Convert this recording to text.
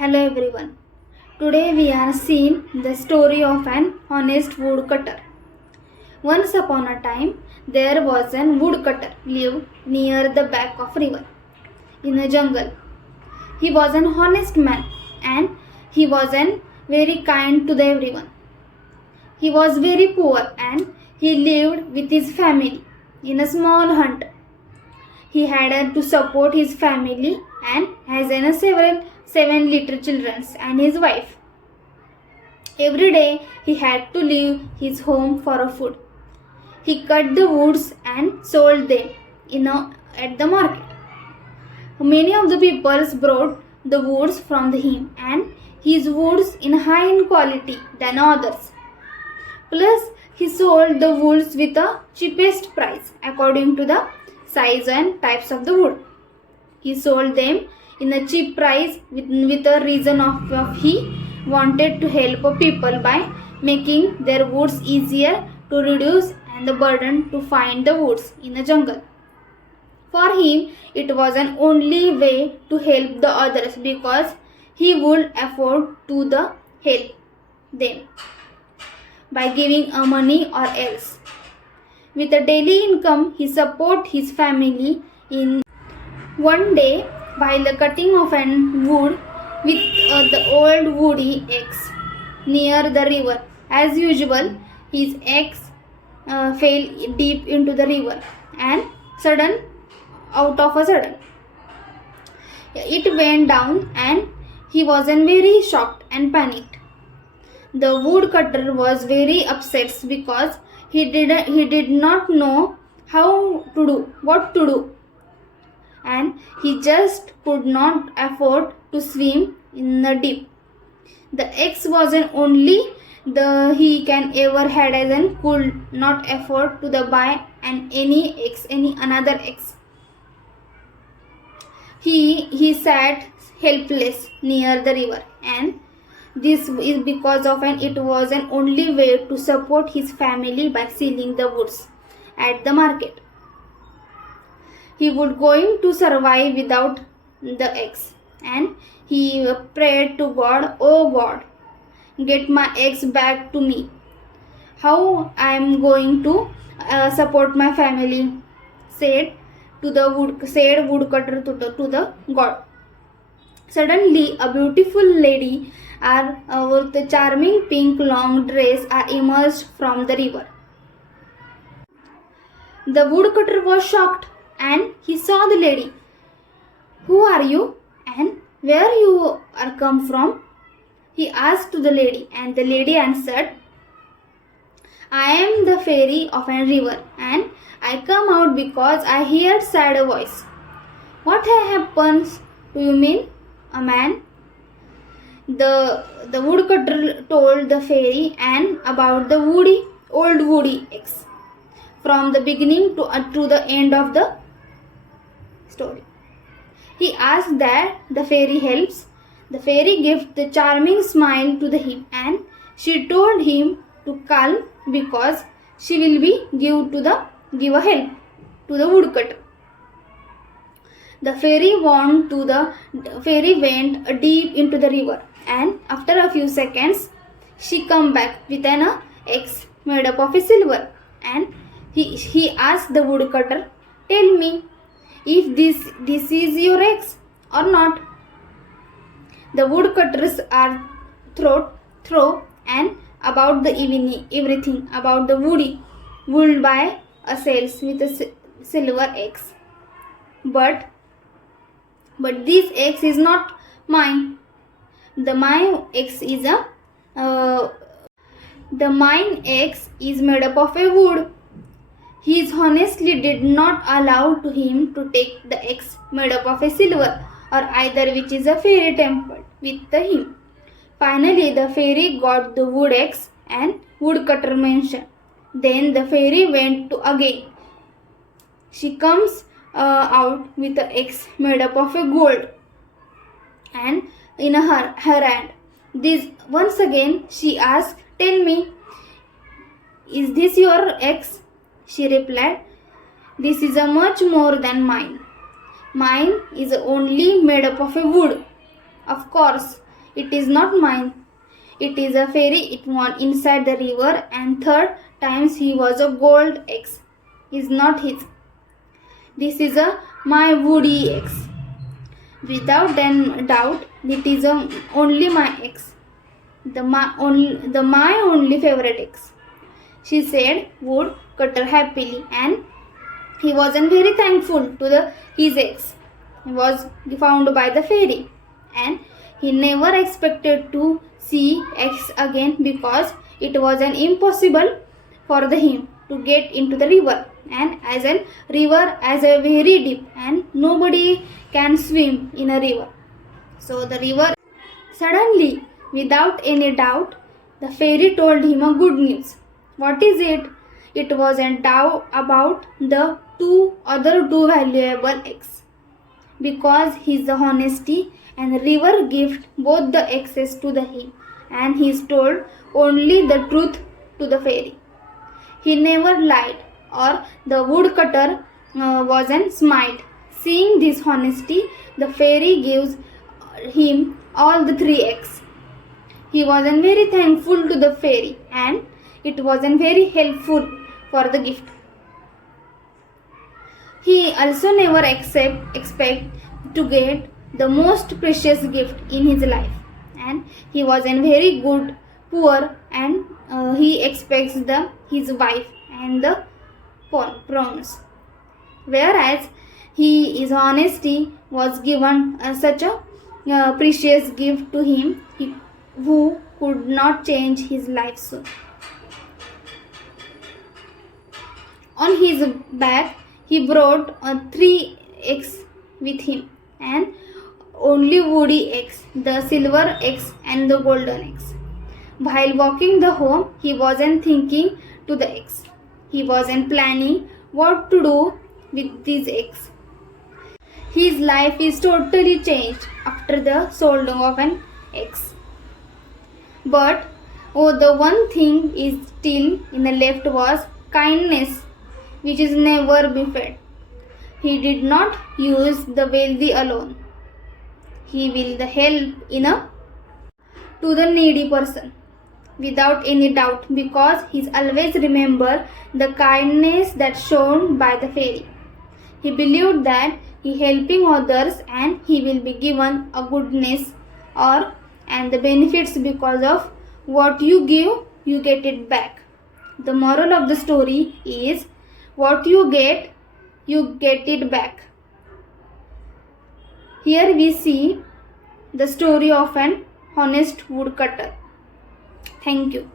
Hello everyone. Today we are seeing the story of an honest woodcutter. Once upon a time there was an woodcutter lived near the back of a river in a jungle. He was an honest man and he was very kind to everyone. He was very poor and he lived with his family in a small hut. He had to support his family and has seven little children and his wife. Every day he had to leave his home for a food. He cut the woods and sold them at the market. Many of the people brought the woods from him and his woods in high in quality than others. Plus he sold the woods with the cheapest price according to the size and types of the wood. He sold them in a cheap price with a reason of he wanted to help people by making their woods easier to reduce and the burden to find the woods in a jungle. For him, it was an only way to help the others because he would afford to help them by giving a money or else. With a daily income, he support his family in one day while cutting of an wood with the old woody axe near the river. As usual, his axe fell deep into the river and out of a sudden. It went down and he was very shocked and panicked. The woodcutter was very upset because he did not know what to do, and he just could not afford to swim in the deep. The axe was an only the he can ever had as and could not afford to buy any another axe. He sat helpless near the river, and this is because of it was an only way to support his family by selling the woods at the market. He would going to survive without the eggs, and he prayed to God, "Oh God, get my eggs back to me. How I am going to support my family?" said woodcutter to the God. Suddenly, a beautiful lady with a charming pink long dress emerged from the river. The woodcutter was shocked and he saw the lady. "Who are you and where you are come from?" he asked to the lady, and the lady answered, "I am the fairy of a river and I come out because I heard sad voice." "What happens to you mean, a man?" The woodcutter told the fairy and about the old woody axe from the beginning to the end of the story. He asked that the fairy helps. The fairy gave the charming smile to him and she told him to calm because she will give a help to the woodcutter. The fairy went deep into the river, and after a few seconds she come back with an axe made up of silver, and he asked the woodcutter, "Tell me if this is your axe or not." The woodcutters are throw and about the everything about the wood by a sales with a silver axe, but this axe is not mine. My axe is made up of a wood. He honestly did not allow to him to take the axe made up of a silver or either which is a fairy temple with him. Finally, the fairy got the wood axe and woodcutter mentioned. Then the fairy went to again. She comes out with the axe made up of a gold and in her hand. This once again she asked, "Tell me, is this your axe?" She replied, "This is a much more than mine. Mine is only made up of a wood. Of course, It is not mine. It is a fairy. It went inside the river, and third times he was a gold eggs. Is not his. This is a my woody eggs. Without any doubt, it is only my eggs. My only favorite eggs. She said woodcutter happily, and he wasn't very thankful to his eggs. He was found by the fairy, and he never expected to see eggs again because it was an impossible for him to get into the river, and as a river as a very deep, and nobody can swim in a river. So the river suddenly, without any doubt, the fairy told him a good news. What is it? It was a doubt about the other two valuable eggs. Because his honesty and river gift both the access to him, and he told only the truth to the fairy. He never lied, or the woodcutter wasn't smiled. Seeing this honesty, the fairy gives him all the three eggs. He wasn't very thankful to the fairy, and it wasn't very helpful for the gift. He also never expect to get the most precious gift in his life, and he wasn't very good poor, and he expects his wife and the prawns. Whereas his honesty was given such a precious gift to him, who could not change his life soon. On his back, he brought 3 eggs with him, and only woody eggs, the silver eggs and the golden eggs. While walking the home, he wasn't thinking to the eggs. He wasn't planning what to do with these eggs. His life is totally changed after the sold of an eggs. But the one thing is still in the left was kindness, which is never be fed. He did not use the wealthy alone. He will help to the needy person without any doubt, because he always remember the kindness that shown by the fairy. He believed that he helping others, and he will be given a goodness and the benefits, because of what you give, you get it back. The moral of the story is what you get it back. Here we see the story of an honest woodcutter. Thank you.